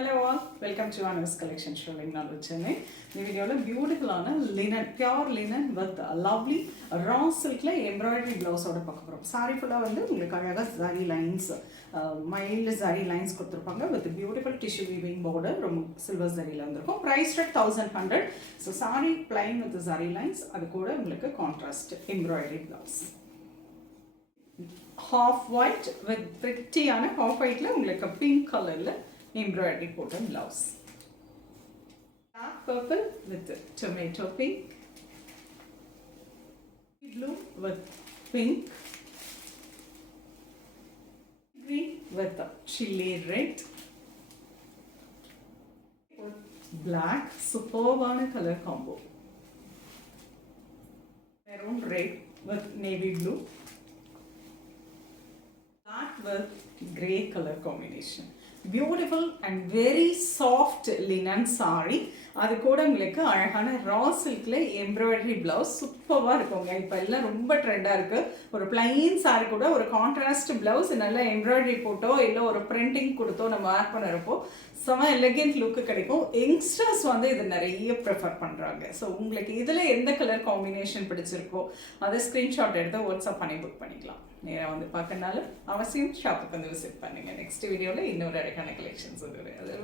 Hello all, welcome to Anu's collection showing now Chennai. This video is beautiful linen, pure linen with a lovely raw silk embroidery blouse oda pakkaporam. Saree full வந்து உங்களுக்கு அழகா zari lines, mild zari lines கொடுத்திருப்பாங்க with beautiful tissue weaving border, silver zari ல வந்திருக்கும். Price at 1100. So saree plain with the zari lines, அது கூட உங்களுக்கு contrast embroidery blouse. Half white with pretty half white ல உங்களுக்கு pink color ல embroidery cotton blouse. Dark purple with tomato pink. Blue with pink. Green with chili red. Black, superb color combo. Maroon red with navy blue. Black with grey color combination. Beautiful and very soft linen saree. அது கூட உங்களுக்கு அழகான raw silkல embroidery blouse சூப்பரா இருக்குங்க. இப்போ எல்லாம் ரொம்ப ட்ரெண்டா இருக்கு. ஒரு plain saree கூட ஒரு contrast blouse நல்ல embroidery போட்டோ இல்ல ஒரு printing கொடுத்தோ நம்ம வேர் பண்ணறப்போ செம எலிகென்ட் லுக் கிடைக்கும். யங்ஸ்டர்ஸ் வந்து இது நிறைய ப்ரிஃபர் பண்றாங்க. ஸோ உங்களுக்கு இதுல எந்த கலர் காம்பினேஷன் பிடிச்சிருக்கோ அதை ஸ்கிரீன்ஷாட் எடுத்து வாட்ஸ்அப் பண்ணி புக் பண்ணிக்கலாம். நேராக வந்து பார்க்கறனால அவசியம் ஷாப்புக்கு வந்து விசிட் பண்ணுங்க. நெக்ஸ்ட் வீடியோவில் இன்னொரு அழகான கலெக்ஷன்ஸ் வருது. அது